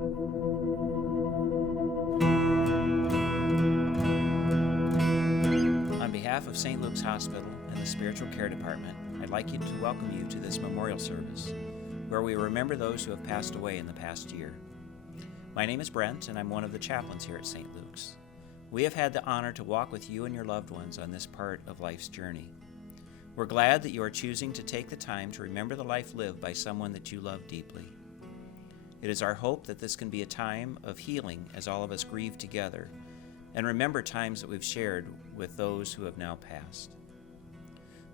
On behalf of St. Luke's Hospital and the Spiritual Care Department, I'd like to welcome you to this memorial service, where we remember those who have passed away in the past year. My name is Brent, and I'm one of the chaplains here at St. Luke's. We have had the honor to walk with you and your loved ones on this part of life's journey. We're glad that you are choosing to take the time to remember the life lived by someone that you love deeply. It is our hope that this can be a time of healing as all of us grieve together and remember times that we've shared with those who have now passed.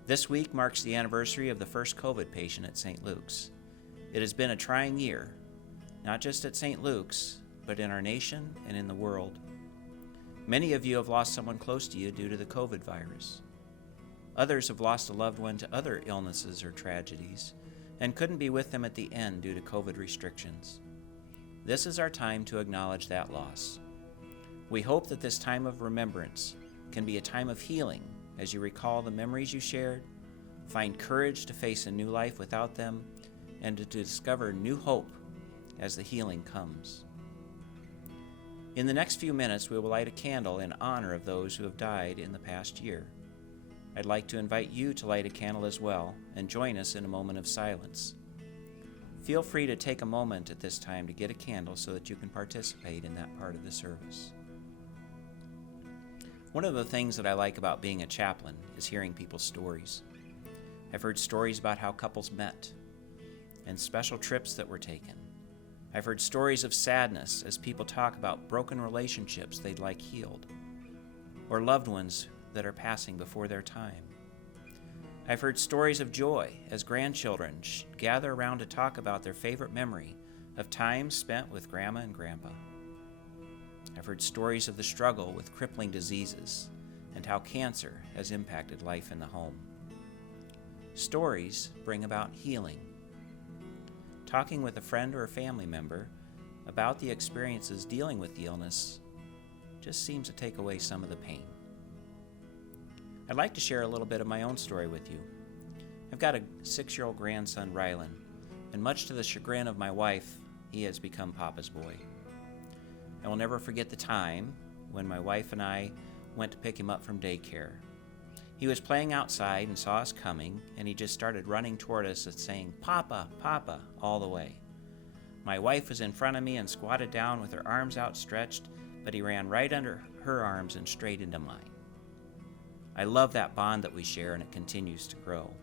This week marks the anniversary of the first COVID patient at St. Luke's. It has been a trying year, not just at St. Luke's, but in our nation and in the world. Many of you have lost someone close to you due to the COVID virus. Others have lost a loved one to other illnesses or tragedies and couldn't be with them at the end due to COVID restrictions. This is our time to acknowledge that loss. We hope that this time of remembrance can be a time of healing as you recall the memories you shared, find courage to face a new life without them, and to discover new hope as the healing comes. In the next few minutes, we will light a candle in honor of those who have died in the past year. I'd like to invite you to light a candle as well and join us in a moment of silence. Feel free to take a moment at this time to get a candle so that you can participate in that part of the service. One of the things that I like about being a chaplain is hearing people's stories. I've heard stories about how couples met and special trips that were taken. I've heard stories of sadness as people talk about broken relationships they'd like healed, or loved ones that are passing before their time. I've heard stories of joy as grandchildren gather around to talk about their favorite memory of time spent with Grandma and Grandpa. I've heard stories of the struggle with crippling diseases and how cancer has impacted life in the home. Stories bring about healing. Talking with a friend or a family member about the experiences dealing with the illness just seems to take away some of the pain. I'd like to share a little bit of my own story with you. I've got a 6-year-old grandson, Rylan, and much to the chagrin of my wife, he has become Papa's boy. I will never forget the time when my wife and I went to pick him up from daycare. He was playing outside and saw us coming, and he just started running toward us and saying, "Papa, Papa," all the way. My wife was in front of me and squatted down with her arms outstretched, but he ran right under her arms and straight into mine. I love that bond that we share, and it continues to grow.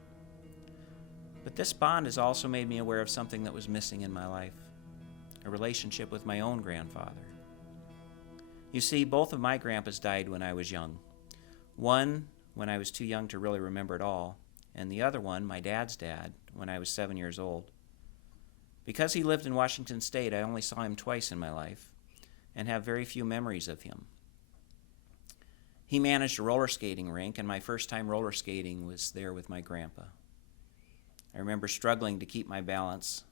But this bond has also made me aware of something that was missing in my life, a relationship with my own grandfather. You see, both of my grandpas died when I was young. One when I was too young to really remember it all, and the other one, my dad's dad, when I was 7 years old. Because he lived in Washington State, I only saw him twice in my life and have very few memories of him. He managed a roller skating rink, and my first time roller skating was there with my grandpa. I remember struggling to keep my balance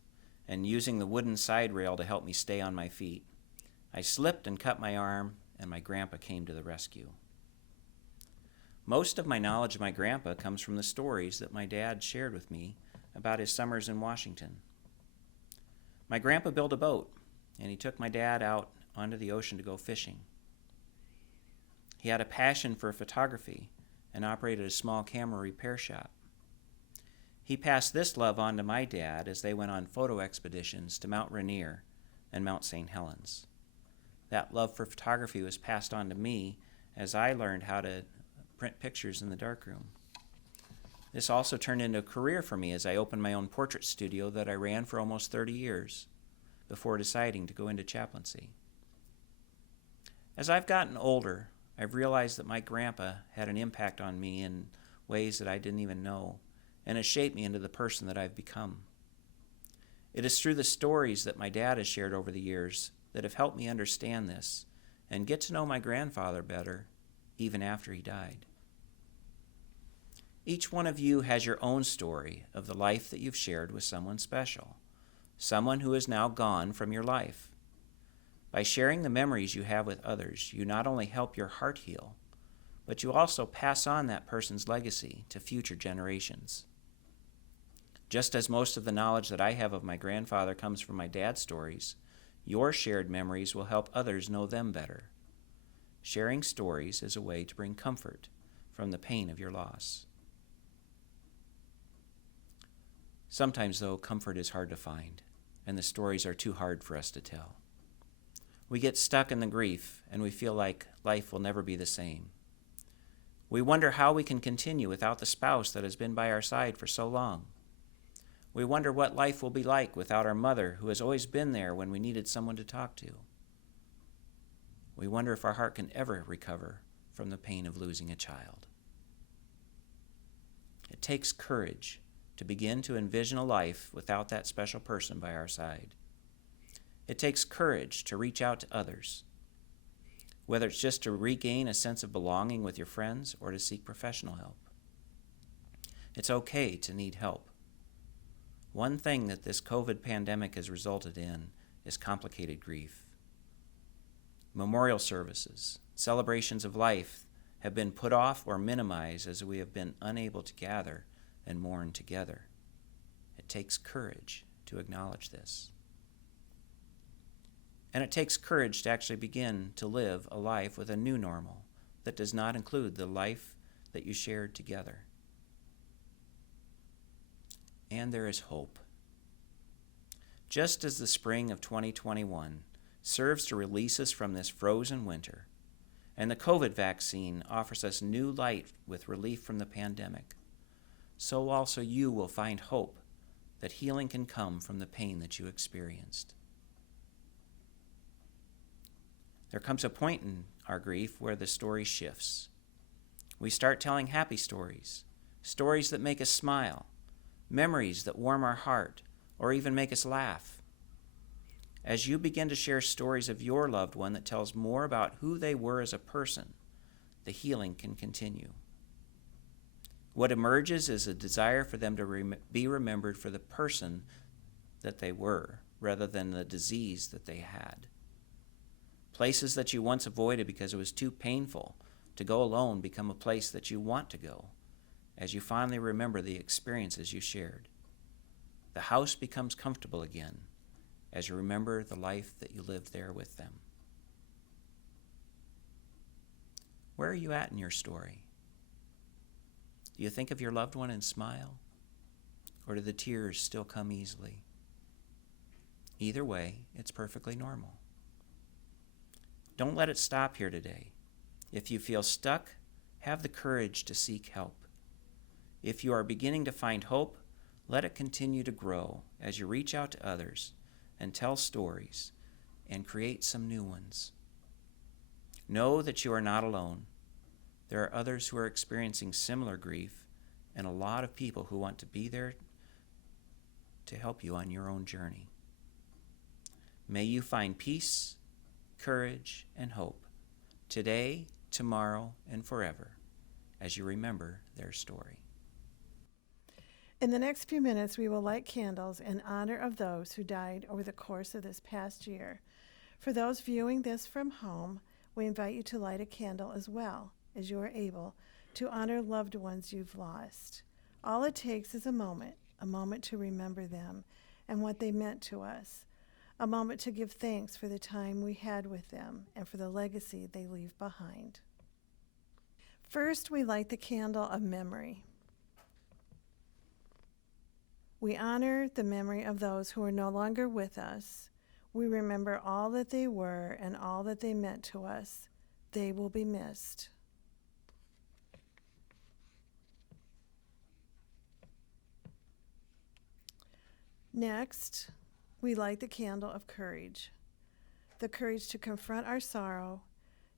and using the wooden side rail to help me stay on my feet. I slipped and cut my arm, and my grandpa came to the rescue. Most of my knowledge of my grandpa comes from the stories that my dad shared with me about his summers in Washington. My grandpa built a boat, and he took my dad out onto the ocean to go fishing. He had a passion for photography and operated a small camera repair shop. He passed this love on to my dad as they went on photo expeditions to Mount Rainier and Mount St. Helens. That love for photography was passed on to me as I learned how to print pictures in the darkroom. This also turned into a career for me as I opened my own portrait studio that I ran for almost 30 years before deciding to go into chaplaincy. As I've gotten older, I've realized that my grandpa had an impact on me in ways that I didn't even know, and has shaped me into the person that I've become. It is through the stories that my dad has shared over the years that have helped me understand this and get to know my grandfather better, even after he died. Each one of you has your own story of the life that you've shared with someone special, someone who is now gone from your life. By sharing the memories you have with others, you not only help your heart heal, but you also pass on that person's legacy to future generations. Just as most of the knowledge that I have of my grandfather comes from my dad's stories, Your shared memories will help others know them better. Sharing stories is a way to bring comfort from the pain of your loss. Sometimes, though, comfort is hard to find, and the stories are too hard for us to tell. We get stuck in the grief, and we feel like life will never be the same. We wonder how we can continue without the spouse that has been by our side for so long. We wonder what life will be like without our mother, who has always been there when we needed someone to talk to. We wonder if our heart can ever recover from the pain of losing a child. It takes courage to begin to envision a life without that special person by our side. It takes courage to reach out to others, whether it's just to regain a sense of belonging with your friends or to seek professional help. It's okay to need help. One thing that this COVID pandemic has resulted in is complicated grief. Memorial services, celebrations of life have been put off or minimized as we have been unable to gather and mourn together. It takes courage to acknowledge this. And it takes courage to actually begin to live a life with a new normal that does not include the life that you shared together. And there is hope. Just as the spring of 2021 serves to release us from this frozen winter, and the COVID vaccine offers us new light with relief from the pandemic, so also you will find hope that healing can come from the pain that you experienced. There comes a point in our grief where the story shifts. We start telling happy stories, stories that make us smile, memories that warm our heart, or even make us laugh. As you begin to share stories of your loved one that tells more about who they were as a person, the healing can continue. What emerges is a desire for them to be remembered for the person that they were, rather than the disease that they had. Places that you once avoided because it was too painful to go alone become a place that you want to go, as you finally remember the experiences you shared. The house becomes comfortable again, as you remember the life that you lived there with them. Where are you at in your story? Do you think of your loved one and smile? Or do the tears still come easily? Either way, it's perfectly normal. Don't let it stop here today. If you feel stuck, have the courage to seek help. If you are beginning to find hope, let it continue to grow as you reach out to others and tell stories and create some new ones. Know that you are not alone. There are others who are experiencing similar grief and a lot of people who want to be there to help you on your own journey. May you find peace, courage, and hope today, tomorrow, and forever as you remember their story. In the next few minutes, we will light candles in honor of those who died over the course of this past year. For those viewing this from home, we invite you to light a candle as well as you are able to honor loved ones you've lost. All it takes is a moment to remember them and what they meant to us, a moment to give thanks for the time we had with them and for the legacy they leave behind. First, we light the candle of memory. We honor the memory of those who are no longer with us. We remember all that they were and all that they meant to us. They will be missed. Next, we light the candle of courage. The courage to confront our sorrow,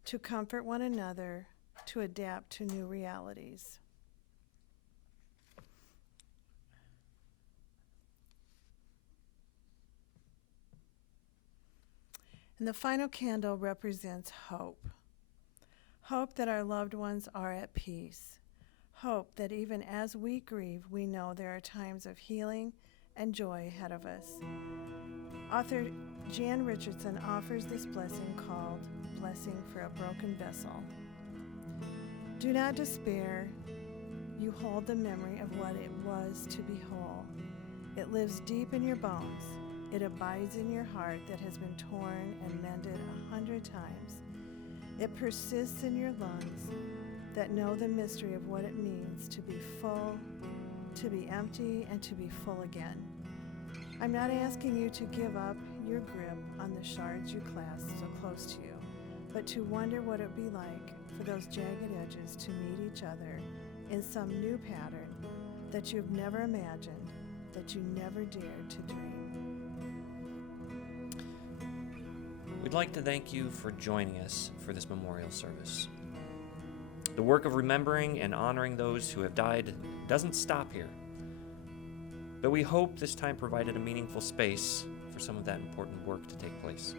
to comfort one another, to adapt to new realities. And the final candle represents hope. Hope that our loved ones are at peace. Hope that even as we grieve, we know there are times of healing and joy ahead of us. Author Jan Richardson offers this blessing called Blessing for a Broken Vessel. Do not despair. You hold the memory of what it was to be whole. It lives deep in your bones. It abides in your heart that has been torn and mended 100 times. It persists in your lungs that know the mystery of what it means to be full, to be empty, and to be full again. I'm not asking you to give up your grip on the shards you clasp so close to you, but to wonder what it would be like for those jagged edges to meet each other in some new pattern that you've never imagined, that you never dared to dream. We'd like to thank you for joining us for this memorial service. The work of remembering and honoring those who have died doesn't stop here, but we hope this time provided a meaningful space for some of that important work to take place.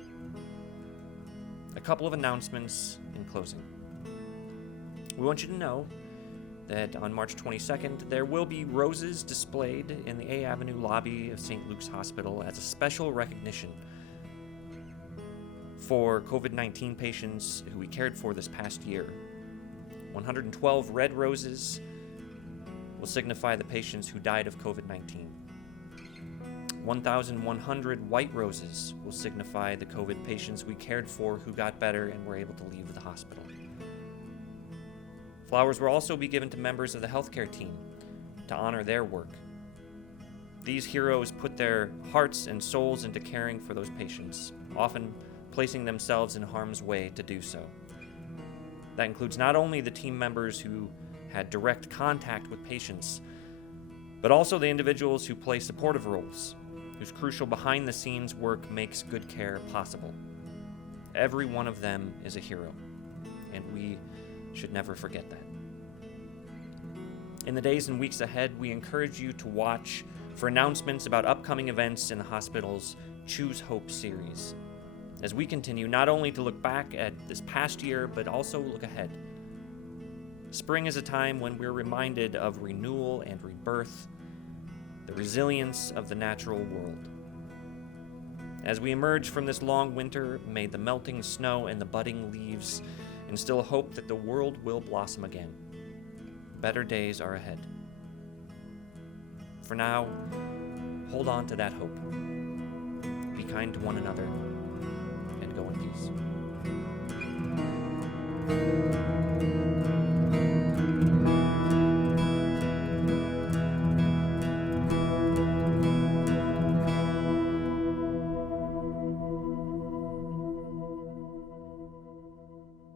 A couple of announcements in closing. We want you to know that on March 22nd, there will be roses displayed in the A Avenue lobby of St. Luke's Hospital as a special recognition for COVID-19 patients who we cared for this past year. 112 red roses will signify the patients who died of COVID-19. 1,100 white roses will signify the COVID patients we cared for who got better and were able to leave the hospital. Flowers will also be given to members of the healthcare team to honor their work. These heroes put their hearts and souls into caring for those patients, often placing themselves in harm's way to do so. That includes not only the team members who had direct contact with patients, but also the individuals who play supportive roles, whose crucial behind-the-scenes work makes good care possible. Every one of them is a hero, and we should never forget that. In the days and weeks ahead, we encourage you to watch for announcements about upcoming events in the hospital's Choose Hope series, as we continue not only to look back at this past year, but also look ahead. Spring is a time when we're reminded of renewal and rebirth, the resilience of the natural world. As we emerge from this long winter, may the melting snow and the budding leaves instill hope that the world will blossom again. Better days are ahead. For now, hold on to that hope. Be kind to one another, and go in peace.